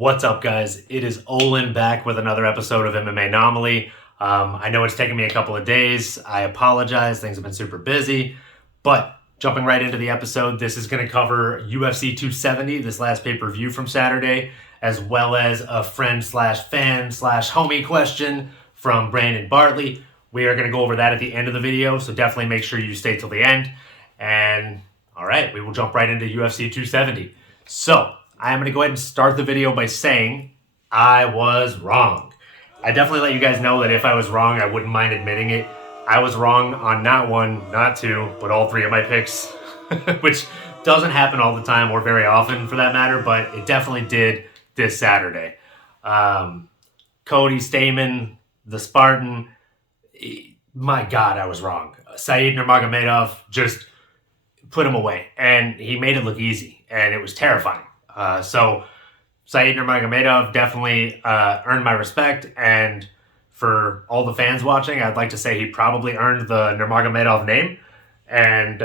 What's up, guys? It is Olin back with another episode of MMAnomaly. I know it's taken me a couple of days. I apologize. Things have been super busy. But jumping right into the episode, this is going to cover UFC 270, this last pay-per-view from Saturday, as well as a friend/fan/homie question from Brandon Bartley. We are going to go over that at the end of the video, so definitely make sure you stay till the end. And all right, we will jump right into UFC 270. So I am going to go ahead and start the video by saying I was wrong. I definitely let you guys know that if I was wrong, I wouldn't mind admitting it. I was wrong on not one, not two, but all three of my picks, which doesn't happen all the time or very often for that matter, but it definitely did this Saturday. Cody Stamen, the Spartan, my God, I was wrong. Said Nurmagomedov just put him away, and he made it look easy, and it was terrifying. So Said Nurmagomedov definitely earned my respect, and for all the fans watching, I'd like to say he probably earned the Nurmagomedov name, and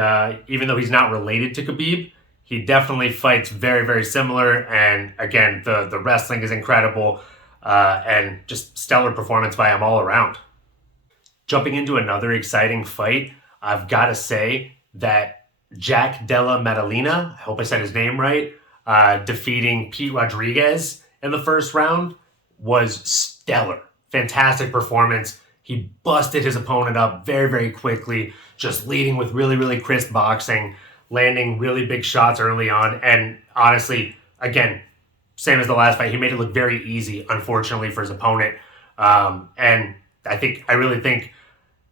even though he's not related to Khabib, he definitely fights very, very similar, and again, the wrestling is incredible, and just stellar performance by him all around. Jumping into another exciting fight, I've got to say that Jack Della Maddalena, I hope I said his name right, defeating Pete Rodriguez in the first round was stellar. Fantastic performance. He busted his opponent up very, very quickly, just leading with really, really crisp boxing, landing really big shots early on. And honestly, again, same as the last fight, he made it look very easy, unfortunately, for his opponent. And I really think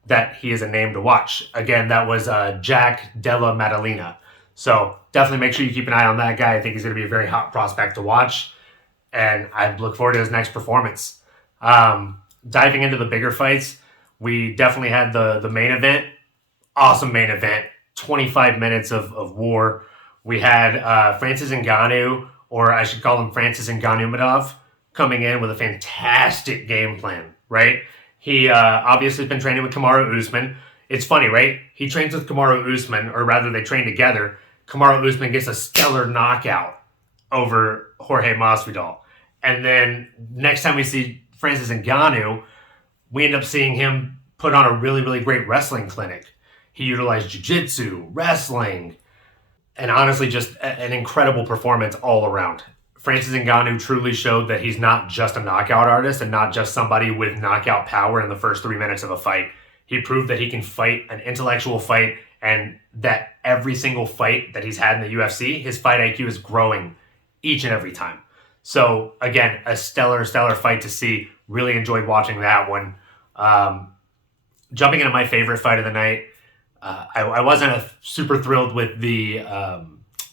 that he is a name to watch. Again, that was Jack Della Maddalena. So definitely make sure you keep an eye on that guy. I think he's going to be a very hot prospect to watch, and I look forward to his next performance. Diving into the bigger fights, we definitely had the main event. Awesome main event. 25 minutes of war. We had Francis Ngannou, or I should call him Francis Ngannoumadov, coming in with a fantastic game plan, right? He obviously has been training with Kamaru Usman. It's funny, right? He trains with Kamaru Usman, or rather they train together. Kamaru Usman gets a stellar knockout over Jorge Masvidal. And then next time we see Francis Ngannou, we end up seeing him put on a really, really great wrestling clinic. He utilized jiu-jitsu, wrestling, and honestly just an incredible performance all around. Francis Ngannou truly showed that he's not just a knockout artist and not just somebody with knockout power in the first 3 minutes of a fight. He proved that he can fight an intellectual fight, and that every single fight that he's had in the UFC, his fight IQ is growing each and every time. So again, a stellar fight to see. Really enjoyed watching that one. Jumping into my favorite fight of the night, I wasn't super thrilled with the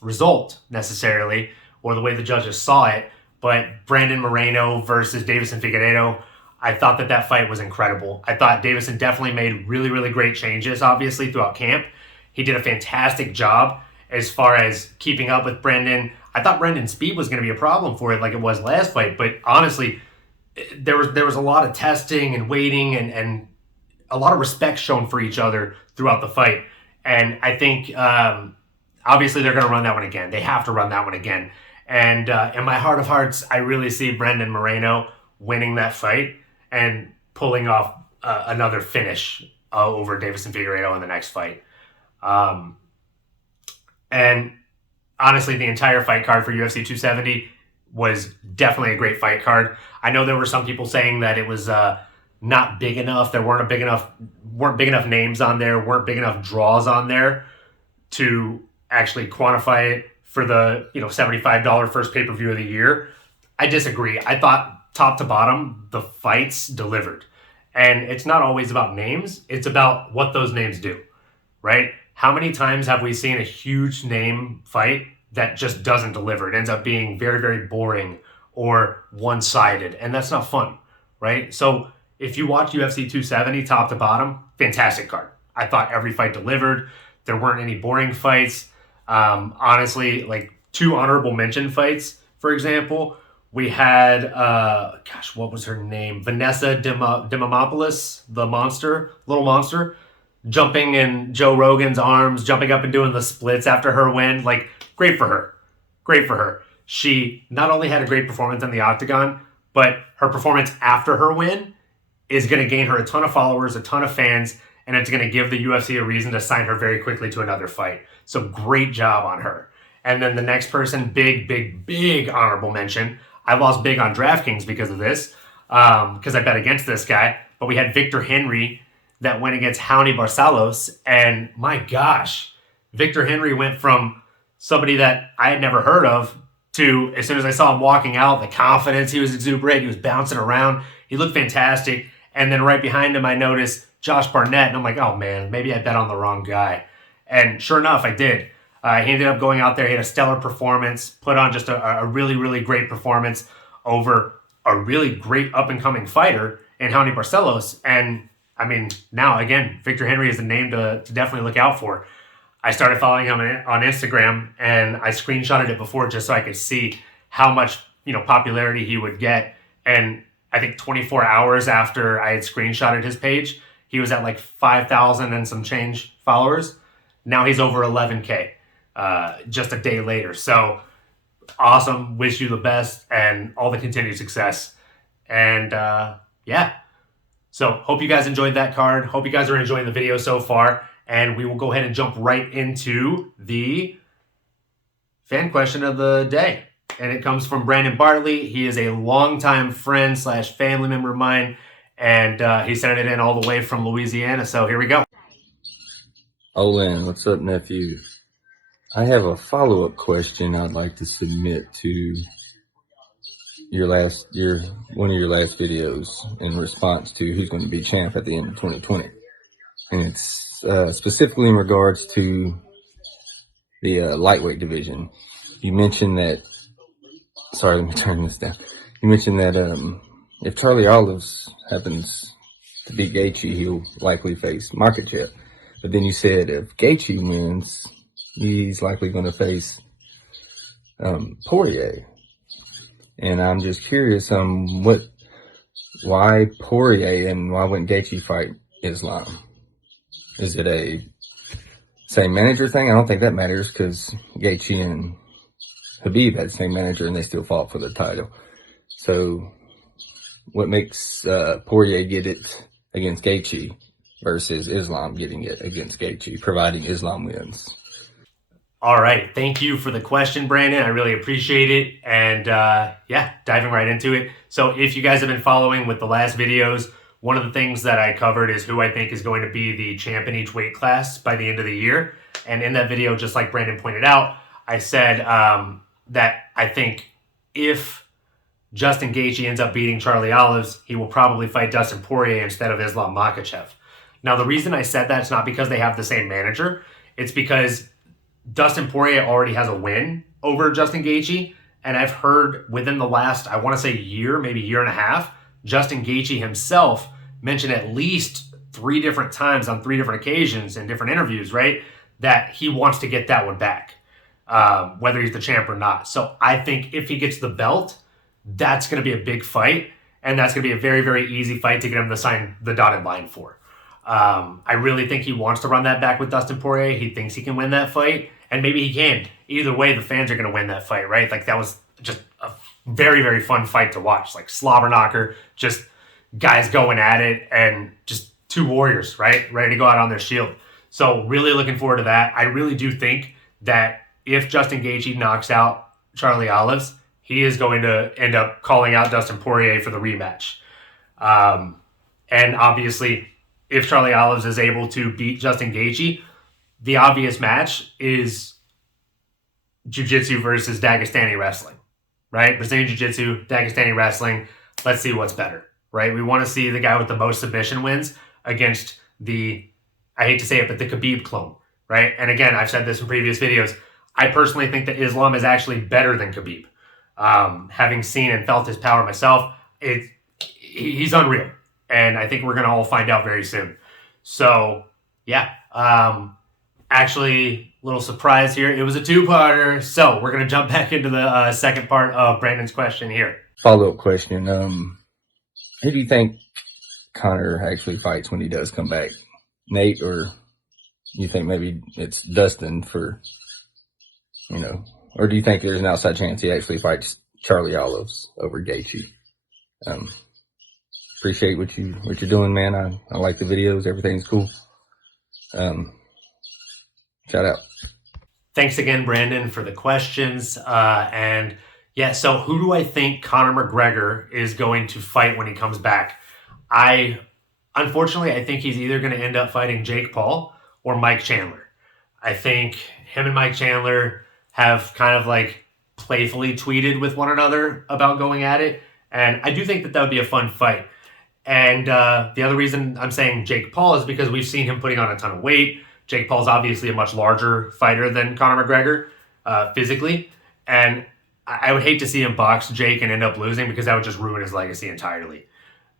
result necessarily, or the way the judges saw it, but Brandon Moreno versus Davison Figueiredo, I thought that fight was incredible. I thought Davison definitely made really, really great changes, obviously, throughout camp. He did a fantastic job as far as keeping up with Brendan. I thought Brendan's speed was going to be a problem for it like it was last fight, but honestly, there was a lot of testing and waiting and a lot of respect shown for each other throughout the fight. And I think, obviously, they're going to run that one again. They have to run that one again. And in my heart of hearts, I really see Brandon Moreno winning that fight and pulling off another finish over Davison Figueiredo in the next fight. And honestly, the entire fight card for UFC 270 was definitely a great fight card. I know there were some people saying that it was not big enough. There weren't big enough names on there, weren't big enough draws on there to actually quantify it for the $75 first pay-per-view of the year. I disagree. I thought top to bottom, the fights delivered. And it's not always about names. It's about what those names do, right? How many times have we seen a huge name fight that just doesn't deliver? It ends up being very, very boring or one-sided, and that's not fun, right? So if you watch UFC 270 top to bottom, fantastic card. I thought every fight delivered. There weren't any boring fights. Honestly, like 2 honorable mention fights, for example. We had, what was her name? Vanessa Demopoulos, the monster, little monster, jumping in Joe Rogan's arms, jumping up and doing the splits after her win. Like, great for her. Great for her. she not only had a great performance in the octagon, but her performance after her win is going to gain her a ton of followers, a ton of fans, and it's going to give the UFC a reason to sign her very quickly to another fight. So great job on her. And then the next person, big honorable mention. I lost big on DraftKings because of this, because I bet against this guy. But we had Victor Henry that went against Raoni Barcelos. And my gosh, Victor Henry went from somebody that I had never heard of to, as soon as I saw him walking out, the confidence, he was exuberant, he was bouncing around, he looked fantastic. And then right behind him, I noticed Josh Barnett, and I'm like, oh man, maybe I bet on the wrong guy. And sure enough, I did. He ended up going out there, he had a stellar performance, put on just a really great performance over a really great up-and-coming fighter in Raoni Barcelos. And I mean, now again, Victor Henry is a name to definitely look out for. I started following him on Instagram, and I screenshotted it before just so I could see how much, popularity he would get. And I think 24 hours after I had screenshotted his page, he was at like 5,000 and some change followers. Now he's over 11K just a day later. So awesome. Wish you the best and all the continued success. And yeah. So hope you guys enjoyed that card. Hope you guys are enjoying the video so far. And we will go ahead and jump right into the fan question of the day. And it comes from Brandon Bartley. He is a longtime friend / family member of mine. And he sent it in all the way from Louisiana. So here we go. Olin, what's up, nephew? I have a follow-up question I'd like to submit to one of your last videos in response to who's going to be champ at the end of 2020. And it's specifically in regards to the lightweight division. You mentioned that, sorry, let me turn this down. You mentioned that if Charlie Olives happens to beat Gaethje, he'll likely face Makhachev. But then you said if Gaethje wins, he's likely going to face Poirier. And I'm just curious, why Poirier and why wouldn't Gaethje fight Islam? Is it a same manager thing? I don't think that matters because Gaethje and Khabib had the same manager and they still fought for the title. So what makes Poirier get it against Gaethje versus Islam getting it against Gaethje, providing Islam wins? All right. Thank you for the question, Brandon. I really appreciate it. And yeah, diving right into it. So if you guys have been following with the last videos, one of the things that I covered is who I think is going to be the champ in each weight class by the end of the year. And in that video, just like Brandon pointed out, I said that I think if Justin Gaethje ends up beating Charlie Olives, he will probably fight Dustin Poirier instead of Islam Makhachev. Now, the reason I said that is not because they have the same manager. It's because Dustin Poirier already has a win over Justin Gaethje. And I've heard within the last, I want to say year, maybe year and a half, Justin Gaethje himself mentioned at least 3 different times on 3 different occasions in different interviews, right, that he wants to get that one back, whether he's the champ or not. So I think if he gets the belt, that's going to be a big fight. And that's going to be a very easy fight to get him to sign the dotted line for. I really think he wants to run that back with Dustin Poirier. He thinks he can win that fight, and maybe he can. Either way, the fans are going to win that fight, right? Like, that was just a very fun fight to watch. Like, slobber knocker, just guys going at it, and just 2 warriors, right? Ready to go out on their shield. So really looking forward to that. I really do think that if Justin Gaethje knocks out Charlie Olives, he is going to end up calling out Dustin Poirier for the rematch. And obviously, if Charlie Olives is able to beat Justin Gaethje, the obvious match is jiu-jitsu versus Dagestani wrestling, right? Brazilian jiu-jitsu, Dagestani wrestling. Let's see what's better, right? We want to see the guy with the most submission wins against the, I hate to say it, but the Khabib clone, right? And again, I've said this in previous videos. I personally think that Islam is actually better than Khabib. Having seen and felt his power myself, he's unreal. And I think we're going to all find out very soon. So, yeah. Actually, little surprise here. It was a 2-parter. So, we're going to jump back into the second part of Brandon's question here. Follow-up question. Who do you think Conor actually fights when he does come back? Nate, or you think maybe it's Dustin for, or do you think there's an outside chance he actually fights Charlie Olives over Gaethje? Appreciate what you're doing, man. I like the videos. Everything's cool. Shout out. Thanks again, Brandon, for the questions. And yeah, so who do I think Conor McGregor is going to fight when he comes back? Unfortunately, I think he's either going to end up fighting Jake Paul or Mike Chandler. I think him and Mike Chandler have kind of like playfully tweeted with one another about going at it. And I do think that would be a fun fight. And the other reason I'm saying Jake Paul is because we've seen him putting on a ton of weight. Jake Paul's obviously a much larger fighter than Conor McGregor physically. And I would hate to see him box Jake and end up losing because that would just ruin his legacy entirely.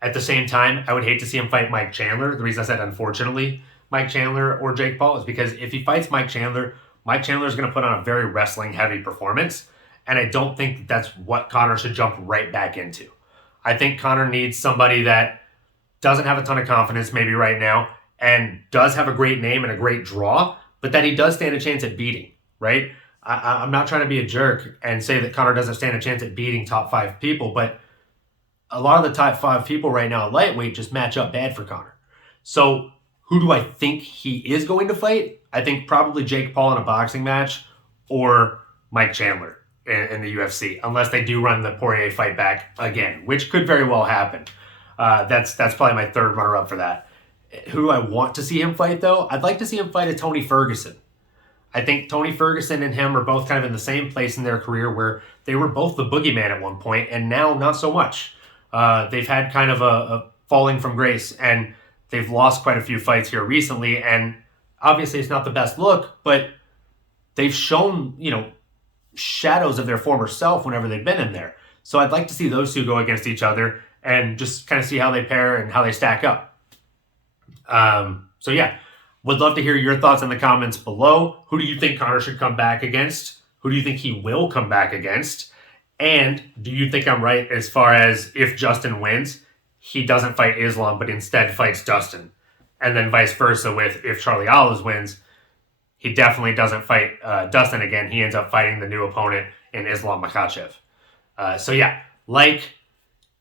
At the same time, I would hate to see him fight Mike Chandler. The reason I said unfortunately Mike Chandler or Jake Paul is because if he fights Mike Chandler is going to put on a very wrestling heavy performance. And I don't think that's what Conor should jump right back into. I think Conor needs somebody that doesn't have a ton of confidence maybe right now and does have a great name and a great draw, but that he does stand a chance at beating, right? I'm not trying to be a jerk and say that Conor doesn't stand a chance at beating top 5 people, but a lot of the top 5 people right now at lightweight just match up bad for Conor. So who do I think he is going to fight? I think probably Jake Paul in a boxing match or Mike Chandler in the UFC, unless they do run the Poirier fight back again, which could very well happen. That's probably my third runner-up for that. Who do I want to see him fight, though? I'd like to see him fight a Tony Ferguson. I think Tony Ferguson and him are both kind of in the same place in their career where they were both the boogeyman at one point, and now not so much. They've had kind of a falling from grace, and they've lost quite a few fights here recently, and obviously it's not the best look, but they've shown, shadows of their former self whenever they've been in there. So I'd like to see those two go against each other and just kind of see how they pair and how they stack up. So yeah, would love to hear your thoughts in the comments below. Who do you think Conor should come back against? Who do you think he will come back against? And do you think I'm right as far as if Justin wins, he doesn't fight Islam, but instead fights Dustin? And then vice versa with if Charlie Olives wins, he definitely doesn't fight Dustin again. He ends up fighting the new opponent in Islam Makhachev. So yeah, like,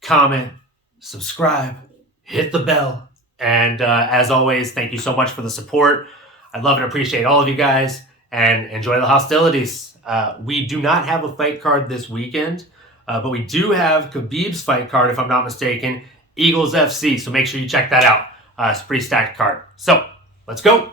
comment, subscribe, hit the bell. And as always, thank you so much for the support. I love and appreciate all of you guys and enjoy the hostilities. We do not have a fight card this weekend, but we do have Khabib's fight card, if I'm not mistaken, Eagles FC. So make sure you check that out. It's a pretty stacked card. So let's go.